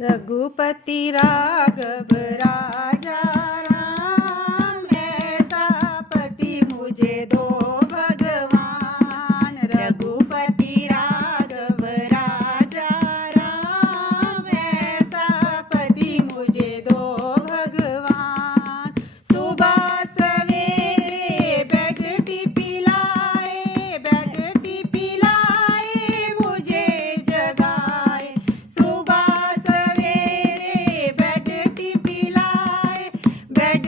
रघुपति राघव राजा राम, ऐसा पति मुझे दो भगवान। रघुपति राघव राजा राम, ऐसा पति मुझे दो भगवान। सुबह सवेरे बेड पिलाए, बेड पिलाए मुझे जगाए। सुबह सवेरे बेड पिलाए, बेड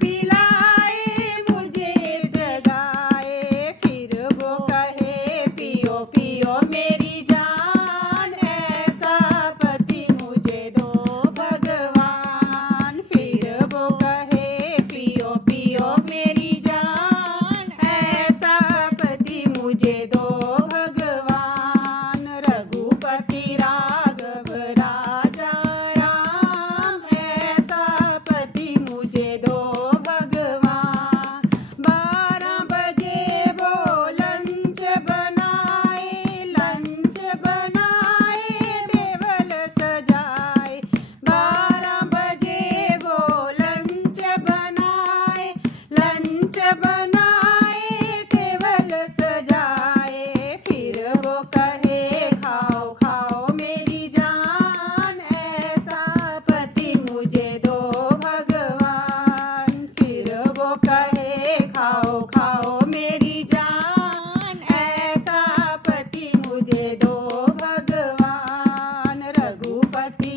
पिलाए मुझे जगाए। फिर वो कहे पियो पियो मेरी जान, ऐसा पति मुझे दो भगवान। फिर वो कहे पियो पियो मेरी जान, ऐसा पति मुझे दो भगवान। रघुपति राघव राजा राम, ऐसा पति मुझे दो भगवान। 12 बजे वो लंच बनाए, लंच बनाए टेबल सजाए। 12 बजे वो लंच बनाए, लंच बनाए टेबल सजाए। फिर वो कहे खाओ खाओ मेरी जान, ऐसा पति मुझे दो भगवान। फिर वो कहे खाओ खाओ मेरी जान, ऐसा पति मुझे दो भगवान। रघुपति